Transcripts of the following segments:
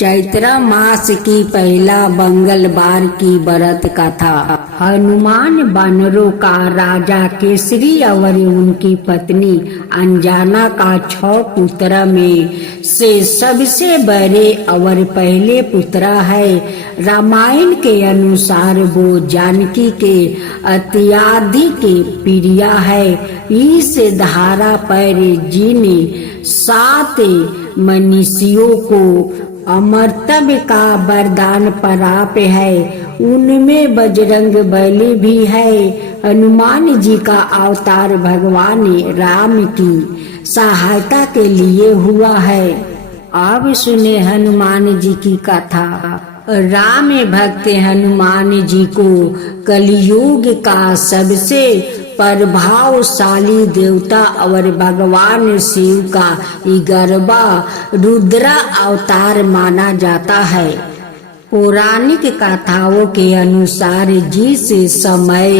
चैत्र मास की पहला मंगलवार की व्रत कथा। हनुमान वानरों का राजा केसरी और उनकी पत्नी अंजना का 6 पुत्र में से सबसे बड़े और पहले पुत्र है। रामायण के अनुसार वो जानकी के अत्यधिक प्रिय है। इस धारा पर जिन 7 मनीषियों को अमरत्व का वरदान प्राप्त है उनमें बजरंग बली भी है। हनुमान जी का अवतार भगवान राम की सहायता के लिए हुआ है। अब सुने हनुमान जी की कथा। राम भक्त हनुमान जी को कलयुग का सबसे प्रभावशाली देवता और भगवान शिव का 11वां रुद्र अवतार माना जाता है। पौराणिक कथाओं के अनुसार जिस समय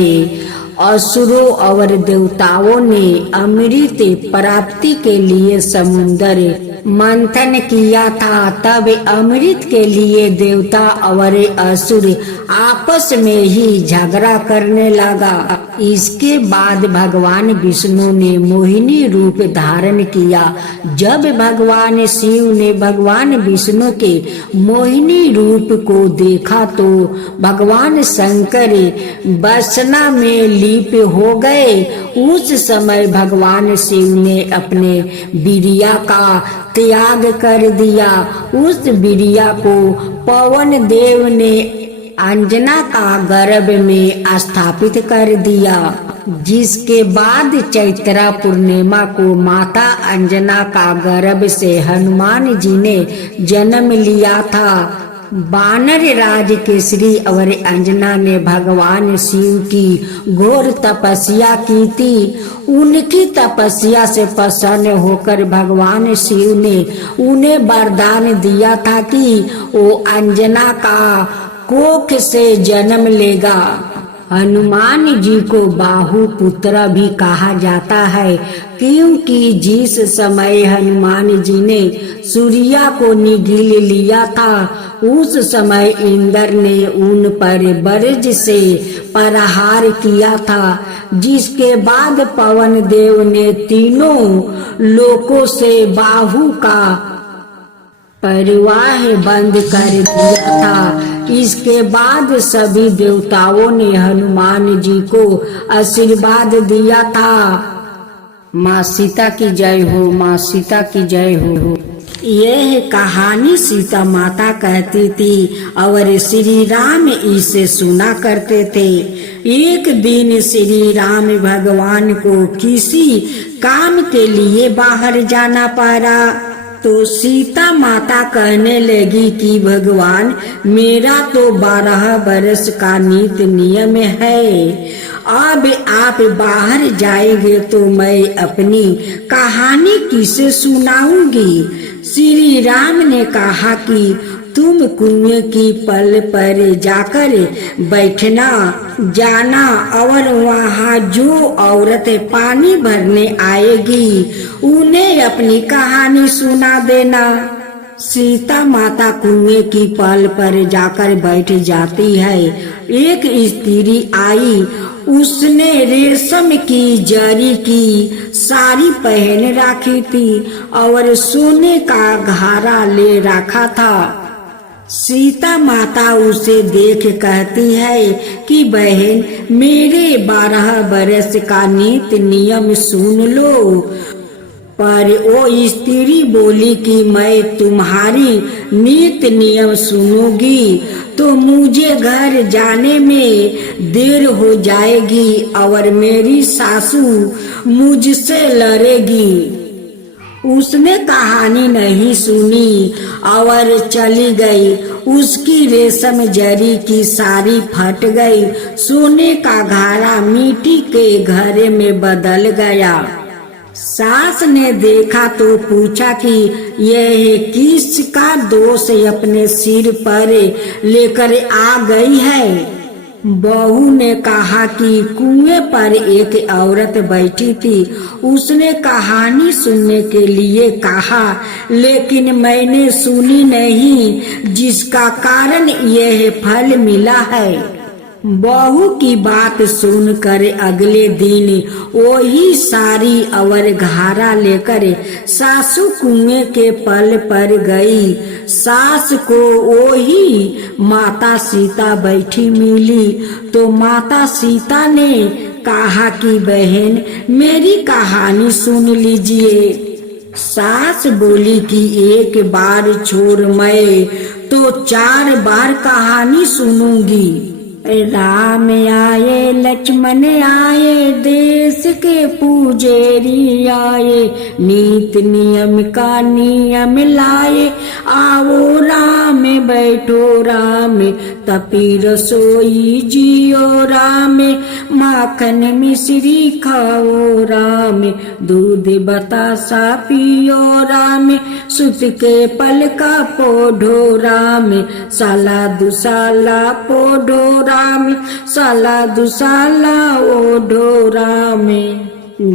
असुरों और देवताओं ने अमृत प्राप्ति के लिए समुद्र मंथन किया था, तब अमृत के लिए देवता और असुर आपस में ही झगड़ा करने लगा। इसके बाद भगवान विष्णु ने मोहिनी रूप धारण किया। जब भगवान शिव ने भगवान विष्णु के मोहिनी रूप को देखा तो भगवान शंकर वासना में लीप हो गए। उस समय भगवान शिव ने अपने वीर्य का त्याग कर दिया। उस वीर्य को पवन देव ने अंजना का गर्भ में स्थापित कर दिया, जिसके बाद चैत्र पूर्णिमा को माता अंजना का गर्भ से हनुमान जी ने जन्म लिया था। वानर राज केसरी और अंजना ने भगवान शिव की घोर तपस्या की थी। उनकी तपस्या से प्रसन्न होकर भगवान शिव ने उन्हें वरदान दिया था कि वो अंजना का कोख से जन्म लेगा। हनुमान जी को बाहु पुत्र भी कहा जाता है, क्योंकि जिस समय हनुमान जी ने सूर्य को निगल लिया था उस समय इंद्र ने उन पर वज्र से प्रहार किया था, जिसके बाद पवन देव ने तीनों लोकों से बाहु का परिवाह बंद कर दिया था। इसके बाद सभी देवताओं ने हनुमान जी को आशीर्वाद दिया था। माँ सीता की जय हो, माँ सीता की जय हो। यह कहानी सीता माता कहती थी और श्री राम इसे सुना करते थे। एक दिन श्री राम भगवान को किसी काम के लिए बाहर जाना पड़ा, तो सीता माता कहने लगी कि भगवान, मेरा तो 12 वर्ष का नित्य नियम है। अब आप बाहर जाएंगे तो मैं अपनी कहानी किसे सुनाऊंगी। श्री राम ने कहा कि तुम कुएं की पल पर जाकर बैठना जाना और वहाँ जो औरत पानी भरने आएगी उन्हें अपनी कहानी सुना देना। सीता माता कुएं की पल पर जाकर बैठ जाती है। एक स्त्री आई, उसने रेशम की जरी की साड़ी पहन रखी थी और सोने का घारा ले रखा था। सीता माता उसे देख कहती है कि बहन, मेरे 12 वर्ष का नित्य नियम सुन लो। पर वो स्त्री बोली कि मैं तुम्हारी नित्य नियम सुनूंगी तो मुझे घर जाने में देर हो जाएगी और मेरी सासू मुझसे लड़ेगी। उसने कहानी नहीं सुनी और चली गई। उसकी रेशम जरी की साड़ी फट गई। सोने का घारा मिट्टी के घड़े में बदल गया। सास ने देखा तो पूछा कि यह किसका दोष अपने सिर पर लेकर आ गई है। बहू ने कहा कि कुएं पर एक औरत बैठी थी। उसने कहानी सुनने के लिए कहा, लेकिन मैंने सुनी नहीं, जिसका कारण यह फल मिला है। बहू की बात सुनकर अगले दिन वही सारी और घारा लेकर सासू कुएं के पल पर गई। सास को वही माता सीता बैठी मिली तो माता सीता ने कहा कि बहन, मेरी कहानी सुन लीजिए। सास बोली कि एक बार छोड़ मैं तो 4 बार कहानी सुनूंगी। राम आए लक्ष्मण आए, देश के पूजेरी आए, नीत नियम का नियम लाए, आओ राम बैठो राम, तपी रसोई जियो राम, माखन मिश्री खाओ राम, दूध बतासा पियो राम, सुत के पल का पोढ़ो राम, साला दुसाला पोढ़ो राम, साला दुसाला ओढ़ो राम।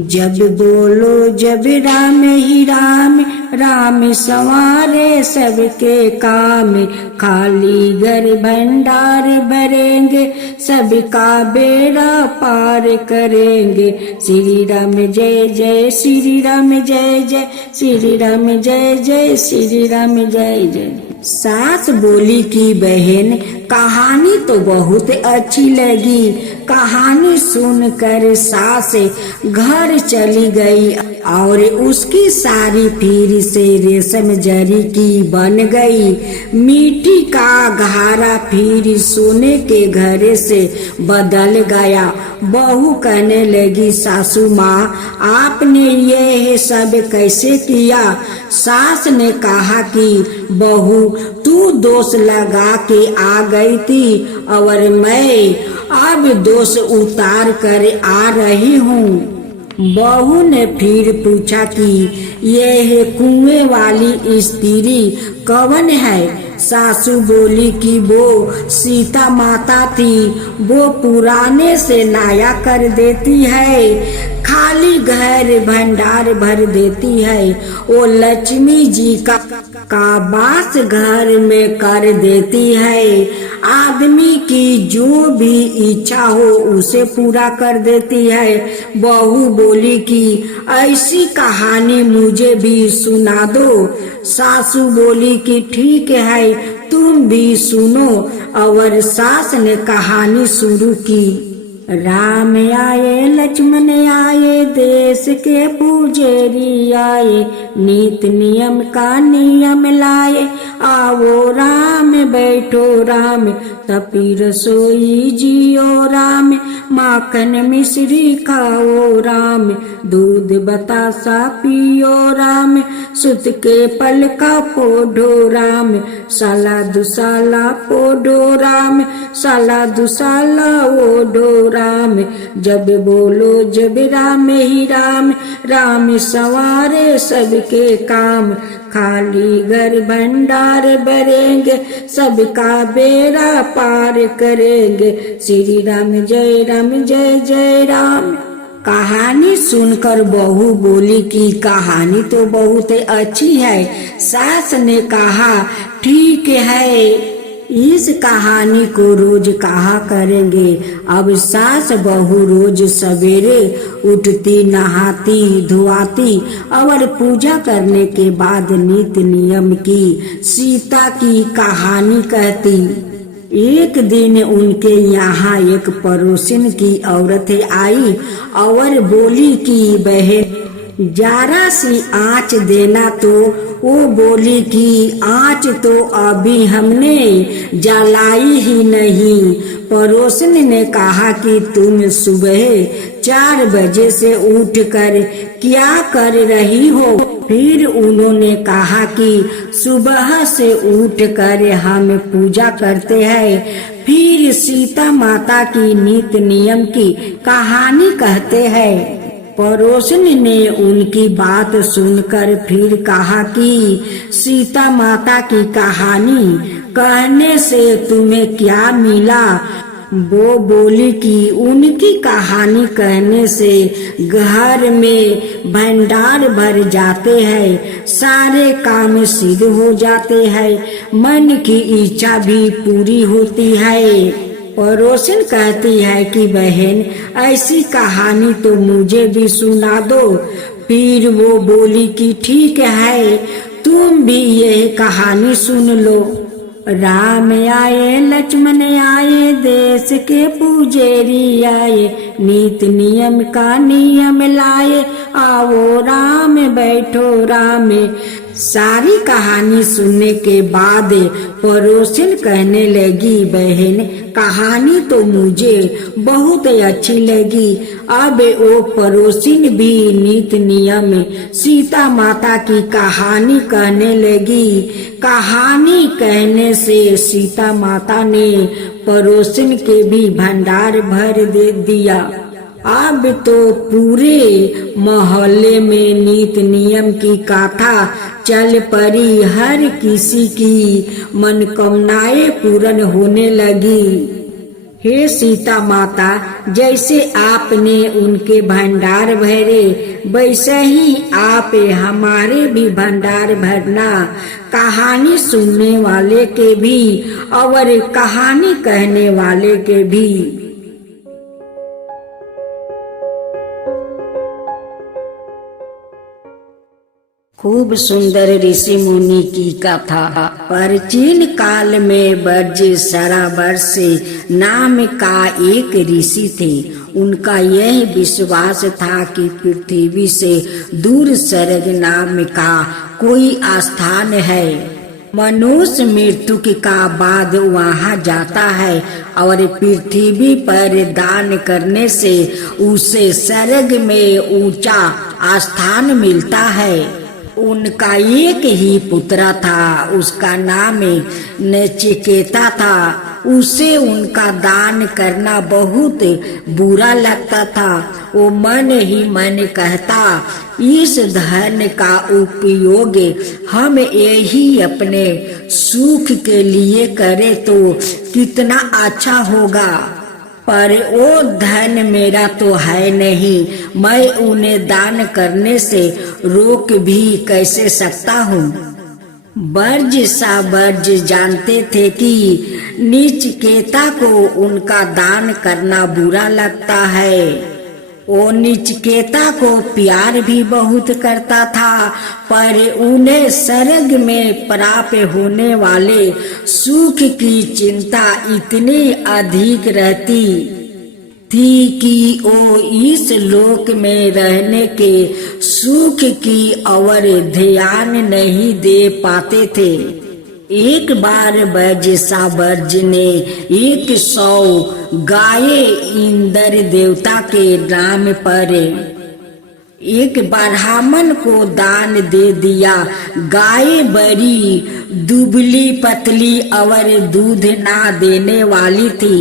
जब बोलो जब राम ही राम, राम संवारे सबके काम, खाली घर भंडार भरेंगे, सबका बेड़ा पार करेंगे। श्री राम जय जय, श्री राम जय जय, श्री राम जय जय, श्री राम जय जय। सास बोली कि बहन, कहानी तो बहुत अच्छी लगी। कहानी सुनकर सास घर चली गई और उसकी सारी फिर से रेशम जरी की बन गई। मिट्टी का घारा फिर सोने के घड़े से बदल गया। बहू कहने लगी, सासू माँ, आपने ये सब कैसे किया? सास ने कहा कि बहू, तू दोष लगा के आ गई थी और मैं अब दोष उतार कर आ रही हूँ। बहू ने फिर पूछा कि यह कुएं वाली स्त्री कौन है? सासू बोली कि वो सीता माता थी। वो पुराने से नया कर देती है, खाली घर भंडार भर देती है। वो लक्ष्मी जी का वास घर में कर देती है। आदमी की जो भी इच्छा हो उसे पूरा कर देती है। बहू बोली कि ऐसी कहानी मुझे भी सुना दो। सासू बोली कि ठीक है, तुम भी सुनो। और सास ने कहानी शुरू की। राम आए लक्ष्मण आए, देश के पूजेरी आए, नीत नियम का नियम लाए, आओ राम बैठो राम, तपी रसोई जियो राम, माखन मिश्री खाओ राम, दूध बतासा पियो राम, सुत के पल का पोढ़ो राम, साला दुसाला पोढ़ो राम, साला दुसाला ओढ़ो राम। जब बोलो जब राम ही राम, राम संवारे सबके काम, खाली घर भंडार भरेंगे, सबका बेड़ा पार करेंगे। श्री राम जय राम जय जय राम। कहानी सुनकर बहू बोली कि कहानी तो बहुत अच्छी है। सास ने कहा, ठीक है, इस कहानी को रोज कहा करेंगे। अब सास बहू रोज सवेरे उठती, नहाती धुआती और पूजा करने के बाद नित्य नियम की सीता की कहानी कहती। एक दिन उनके यहाँ एक पड़ोसिन की औरत आई और बोली कि बहन, जरा सी आँच देना। तो वो बोली कि आँच तो अभी हमने जलाई ही नहीं। पड़ोसन ने कहा कि तुम सुबह 4 बजे से उठकर क्या कर रही हो? फिर उन्होंने कहा कि सुबह से उठकर हम पूजा करते हैं, फिर सीता माता की नित्य नियम की कहानी कहते हैं। पड़ोसन ने उनकी बात सुनकर फिर कहा कि सीता माता की कहानी कहने से तुम्हें क्या मिला? वो बोली कि उनकी कहानी कहने से घर में भंडार भर जाते हैं, सारे काम सिद्ध हो जाते हैं, मन की इच्छा भी पूरी होती है। पड़ोसन कहती है कि बहन ऐसी कहानी तो मुझे भी सुना दो। फिर वो बोली कि ठीक है, तुम भी यह कहानी सुन लो। राम आए लक्ष्मण आए, देश के पुजेरी आए, नीत नियम का नियम लाए, आओ राम बैठो राम। सारी कहानी सुनने के बाद पड़ोसन कहने लगी, बहन कहानी तो मुझे बहुत अच्छी लगी। अब वो पड़ोसिन भी नीत नियम सीता माता की कहानी कहने लगी। कहानी कहने से सीता माता ने पड़ोसिन के भी भंडार भर दे दिया। अब तो पूरे मोहल्ले में नीत नियम की गाथा चल पड़ी, हर किसी की मनोकामनाएं पूर्ण होने लगी। हे सीता माता, जैसे आपने उनके भंडार भरे, वैसे ही आप हमारे भी भंडार भरना, कहानी सुनने वाले के भी और कहानी कहने वाले के भी। खूब सुंदर ऋषि मुनि की कथा। प्राचीन काल में ब्रज सरावर्ष नाम का एक ऋषि थे। उनका यह विश्वास था कि पृथ्वी से दूर स्वर्ग नाम का कोई स्थान है। मनुष्य मृत्यु का बाद वहाँ जाता है और पृथ्वी पर दान करने से उसे स्वर्ग में ऊंचा स्थान मिलता है। उनका एक ही पुत्र था, उसका नाम नचिकेता था। उसे उनका दान करना बहुत बुरा लगता था। वो मन ही मन कहता, इस धन का उपयोग हम यही अपने सुख के लिए करें तो कितना अच्छा होगा। पर वो धन मेरा तो है नहीं, मैं उन्हें दान करने से रोक भी कैसे सकता हूँ। ब्रज सवर्ज जानते थे कि नचिकेता को उनका दान करना बुरा लगता है। वो नचिकेता को प्यार भी बहुत करता था, पर उन्हें स्वर्ग में प्राप्त होने वाले सुख की चिंता इतनी अधिक रहती थी कि वो इस लोक में रहने के सुख की ओर ध्यान नहीं दे पाते थे। एक बार ब्रज सवर्ज ने 100 गाये इंद्र देवता के नाम पर एक ब्राह्मण को दान दे दिया। गाय बड़ी दुबली पतली और दूध ना देने वाली थी,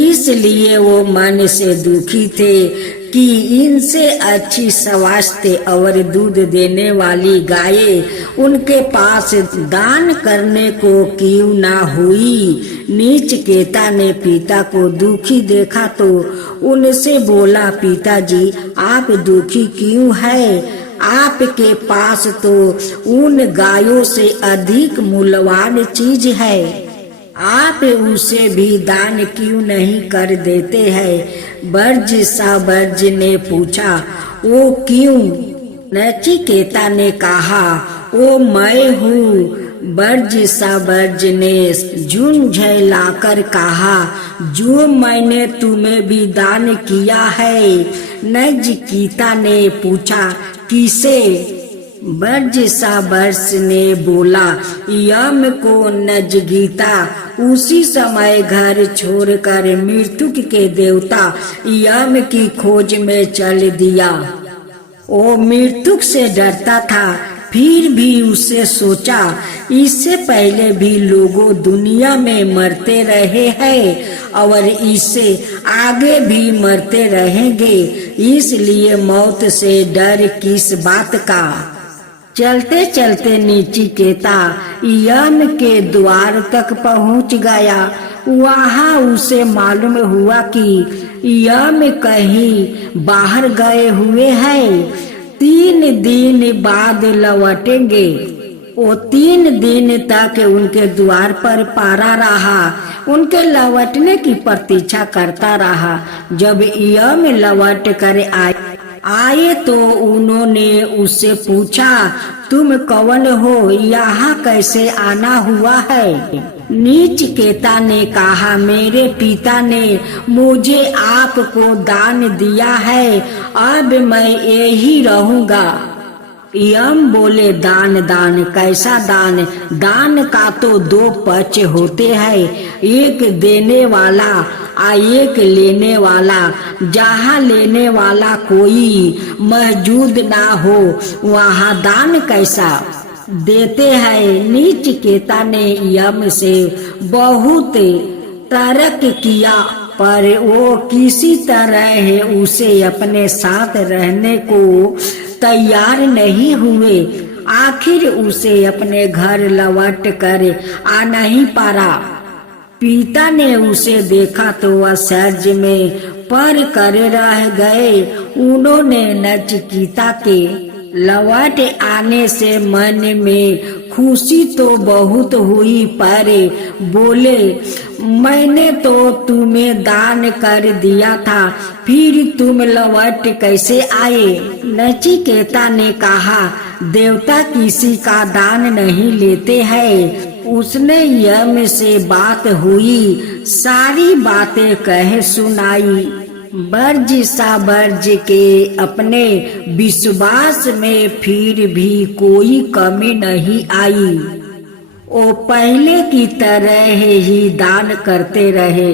इसलिए वो मन से दुखी थे कि इनसे अच्छी स्वास्थ्य और दूध देने वाली गायें उनके पास दान करने को क्यों ना हुई। नचिकेता ने पिता को दुखी देखा तो उनसे बोला, पिताजी आप दुखी क्यों है? आपके पास तो उन गायों से अधिक मूल्यवान चीज है, आप उसे भी दान क्यों नहीं कर देते हैं? ब्रज सवर्ज ने पूछा, वो क्यों? नचिकेता ने कहा, वो मैं हूँ। ब्रज सवर्ज ने झुंझलाकर कहा, जो मैंने तुम्हें भी दान किया है। नचिकेता ने पूछा, किसे? ब्रज सवर्ज ने बोला, यम को। नचिकेता उसी समय घर छोड़कर मृत्यु के देवता यम की खोज में चल दिया। वो मृत्यु से डरता था, फिर भी उसे सोचा, इससे पहले भी लोगों दुनिया में मरते रहे हैं और इससे आगे भी मरते रहेंगे, इसलिए मौत से डर किस बात का। चलते चलते नचिकेता यम के द्वार तक पहुंच गया। वहां उसे मालूम हुआ कि यम कहीं बाहर गए हुए हैं, 3 दिन बाद लौटेंगे। वो 3 दिन तक उनके द्वार पर पड़ा रहा, उनके लौटने की प्रतीक्षा करता रहा। जब यम लौट कर आए तो उन्होंने उससे पूछा, तुम कौन हो, यहाँ कैसे आना हुआ है? नचिकेता ने कहा, मेरे पिता ने मुझे आपको दान दिया है, अब मैं यही रहूंगा। यम बोले, दान दान कैसा दान? दान का तो 2 पक्ष होते हैं, एक देने वाला और एक लेने वाला। जहाँ लेने वाला कोई मौजूद ना हो वहाँ दान कैसा देते हैं? नचिकेता ने यम से बहुत तर्क किया, पर वो किसी तरह उसे अपने साथ रहने को तैयार नहीं हुए। आखिर उसे अपने घर लौट कर आ नहीं पारा। पिता ने उसे देखा तो वह आश्चर्य में पड़ कर रह गए। उन्होंने नचिकेता के लौट आने से मन में खुशी तो बहुत हुई, पर बोले, मैंने तो तुम्हें दान कर दिया था, फिर तुम लौट कैसे आए? नचिकेता ने कहा, देवता किसी का दान नहीं लेते हैं। उसने यम से बात हुई, सारी बातें कह सुनाई। वर्ज सा वर्ज के अपने विश्वास में फिर भी कोई कमी नहीं आई। वो पहले की तरह ही दान करते रहे।